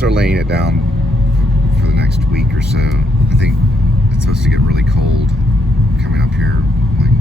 start laying it down for the next week or so. I think it's supposed to get really cold coming up here, like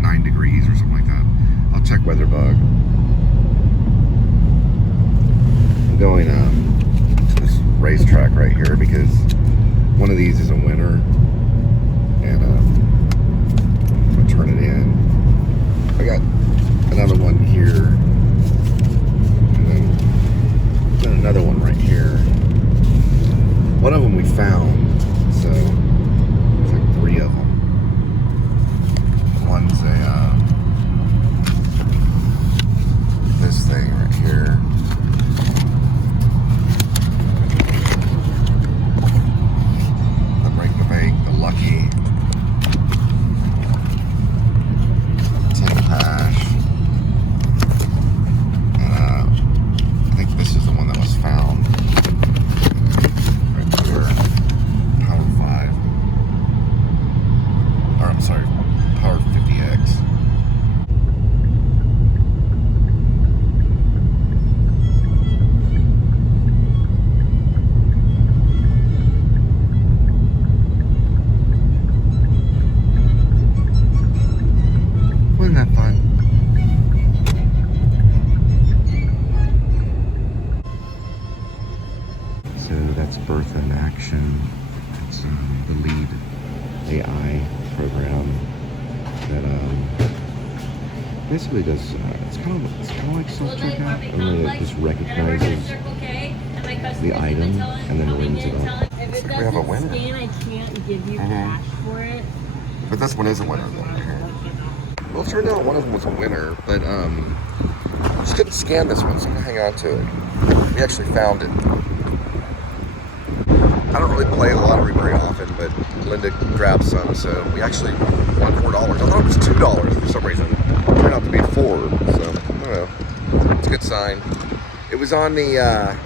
9 degrees or something like that. I'll check WeatherBug. I'm going to this racetrack right here because one of these is a winner, and I'm gonna turn it in. I got another one here, and then another one right here. One of them we found, so it's like 3 of them. One's this thing right here. The Break the Bank, the Lucky 10 hash. And I think this is the one that was found. Right here. Power 5. Or I'm sorry, Power 50X. Wasn't that fun? So that's Bertha in action. It's the lead AI program that basically does. It's kind of like self-checkout, only it just recognizes the item and then rings it up. If it We have a winner. scan, I can't give you cash for it. But this one is a winner. Well, it turned out one of them was a winner, but just couldn't scan this one, so I'm gonna hang on to it. We actually found it. I don't really play the lottery very often, but Linda grabbed some, so we actually won $4. I thought it was $2 for some reason. It turned out to be 4, so I don't know. It's a good sign. It was on the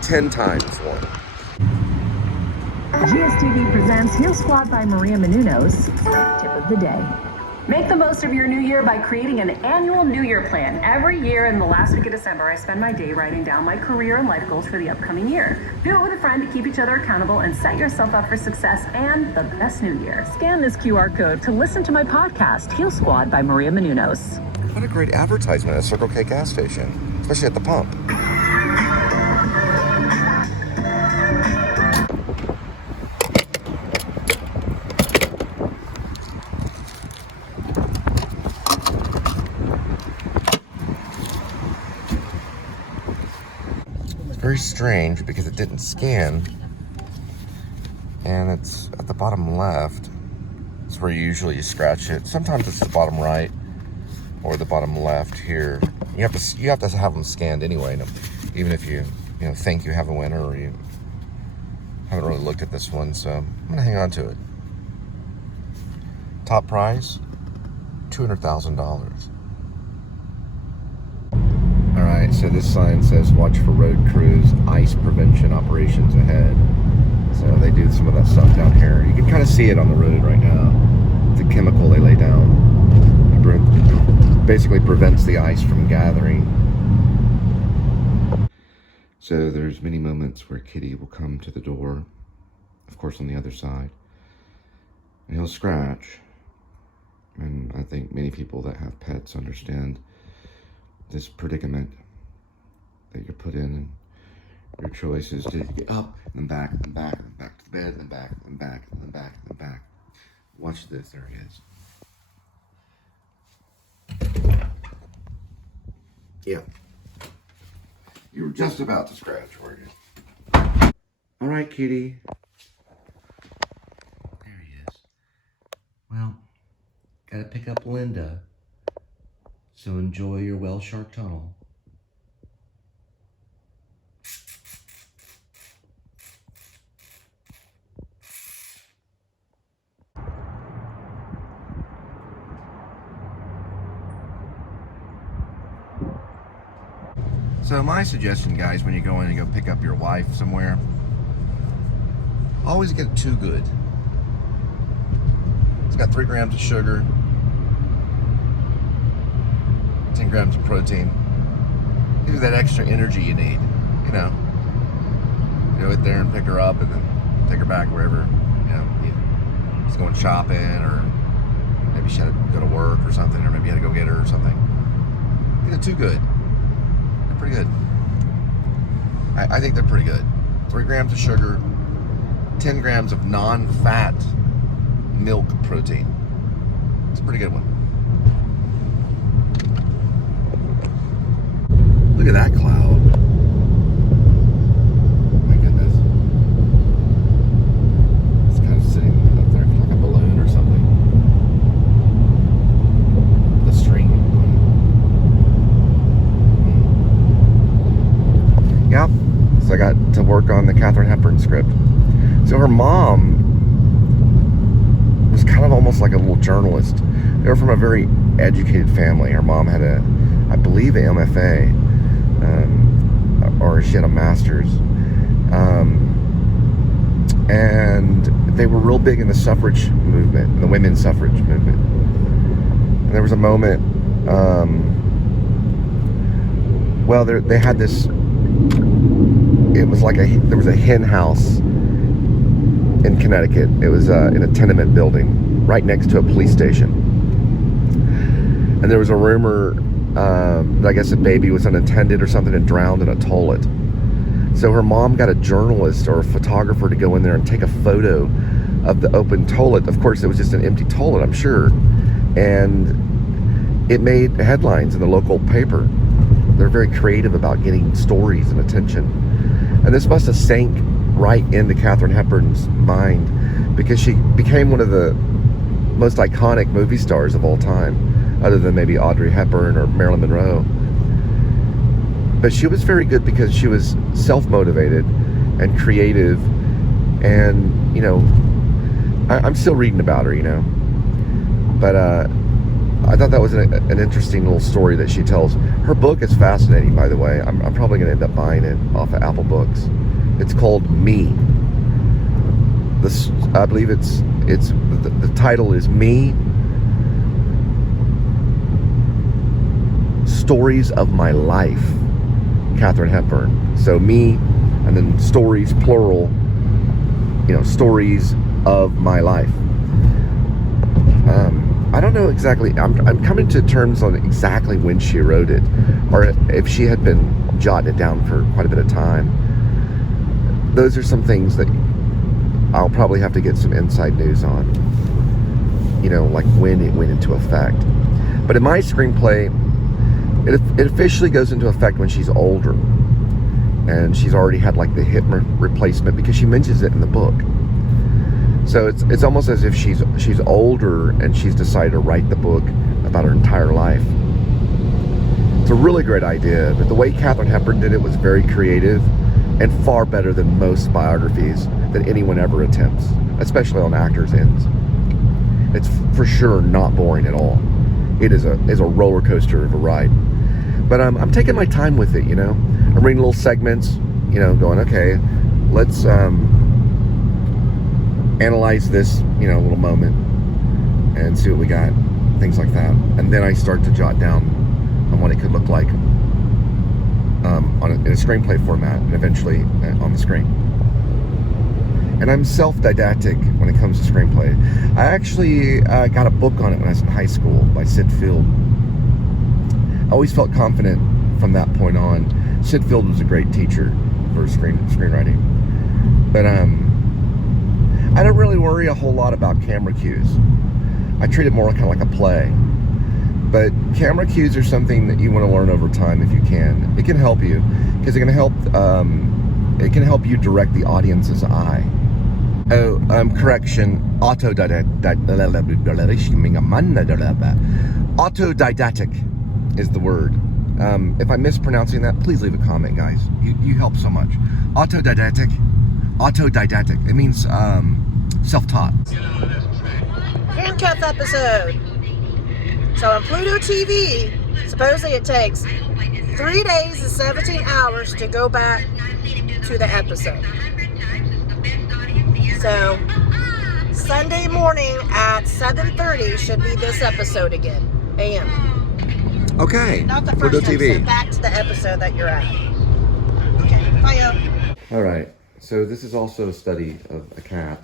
10 times one. GSTV presents Heel Squad by Maria Menounos. Tip of the day. Make the most of your new year by creating an annual New Year plan. Every year in the last week of December, I spend my day writing down my career and life goals for the upcoming year. Do it with a friend to keep each other accountable and set yourself up for success and the best new year. Scan this QR code to listen to my podcast, Heel Squad by Maria Menounos. What a great advertisement at a Circle K gas station, especially at the pump. Very strange because it didn't scan, and it's at the bottom left. It's where you scratch it. Sometimes it's the bottom right or the bottom left here. You have to have them scanned anyway, even if you think you have a winner or you haven't really looked at this one. So I'm gonna hang on to it. Top prize, $200,000. Alright, so this sign says watch for road crews, ice prevention operations ahead. So they do some of that stuff down here. You can kind of see it on the road right now. It's a chemical they lay down. It basically prevents the ice from gathering. So there's many moments where Kitty will come to the door, of course on the other side, and he'll scratch. And I think many people that have pets understand this predicament that you're put in, and your choice is to get up and back and back and back to the bed and back and back and back and back. Watch this, there he is. Yeah. You were just about to scratch, weren't you? All right, Kitty. There he is. Well, gotta pick up Linda. So enjoy your Whale Shark Tunnel. So my suggestion, guys, when you go in and go pick up your wife somewhere, always get it too good. It's got 3 grams of sugar, 10 grams of protein. Gives you that extra energy you need, you know. go it there and pick her up and then take her back wherever, she's going shopping, or maybe she had to go to work or something, or maybe you had to go get her or something. I think they're too good. They're pretty good. I think they're pretty good. 3 grams of sugar, 10 grams of non-fat milk protein. It's a pretty good one. Look at that cloud. My goodness. It's kind of sitting up there like a balloon or something. The string. Yeah. So I got to work on the Katharine Hepburn script. So her mom was kind of almost like a little journalist. They were from a very educated family. Her mom had I believe, an MFA, or she had a master's. And they were real big in the suffrage movement, the women's suffrage movement. And there was a moment, they had this, it was like there was a hen house in Connecticut. It was in a tenement building right next to a police station. And there was a rumor that I guess a baby was unattended or something and drowned in a toilet. So her mom got a journalist or a photographer to go in there and take a photo of the open toilet. Of course, it was just an empty toilet, I'm sure. And it made headlines in the local paper. They're very creative about getting stories and attention. And this must have sank right into Katharine Hepburn's mind, because she became one of the most iconic movie stars of all time, other than maybe Audrey Hepburn or Marilyn Monroe. But she was very good because she was self-motivated and creative, and I'm still reading about her, but I thought that was an interesting little story that she tells. Her book is fascinating, by the way. I'm probably going to end up buying it off of Apple Books. It's called Me. I believe the title is Me, Stories of My Life, Katharine Hepburn. So Me, and then stories, plural, stories of my life. I don't know exactly. I'm coming to terms on exactly when she wrote it, or if she had been jotting it down for quite a bit of time. Those are some things that I'll probably have to get some inside news on, like when it went into effect. But in my screenplay, it officially goes into effect when she's older, and she's already had like the hip replacement, because she mentions it in the book. So it's almost as if she's older and she's decided to write the book about her entire life. It's a really great idea, but the way Katharine Hepburn did it was very creative and far better than most biographies that anyone ever attempts, especially on actors' ends. It's for sure not boring at all. It is a roller coaster of a ride. But I'm taking my time with it, I'm reading little segments, going, okay, let's analyze this, little moment and see what we got, things like that. And then I start to jot down on what it could look like in a screenplay format, and eventually on the screen. And I'm self-didactic when it comes to screenplay. I actually got a book on it when I was in high school by Sid Field. I always felt confident from that point on. Sid Field was a great teacher for screenwriting. But I don't really worry a whole lot about camera cues. I treat it more kind of like a play. But camera cues are something that you want to learn over time if you can. It can help you, because it can help you direct the audience's eye. Oh, correction, autodidactic is the word. If I'm mispronouncing that, please leave a comment, guys. You help so much. Autodidactic. It means self-taught. Handcuff episode. So on Pluto TV, supposedly it takes 3 days and 17 hours to go back to the episode. So Sunday morning at 7:30 should be this episode again, a.m. Okay. Not the Pluto first TV. episode, back to the episode that you're at. Okay, bye. All right. So this is also a study of a cat.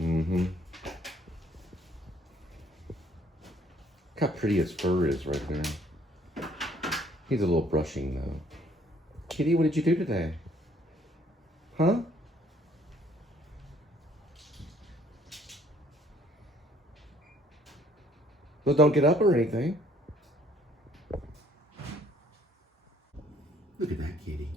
Mm-hmm. Look how pretty his fur is right there. He's a little brushing though. Kitty, what did you do today? Huh? Well, don't get up or anything. Look at that kitty.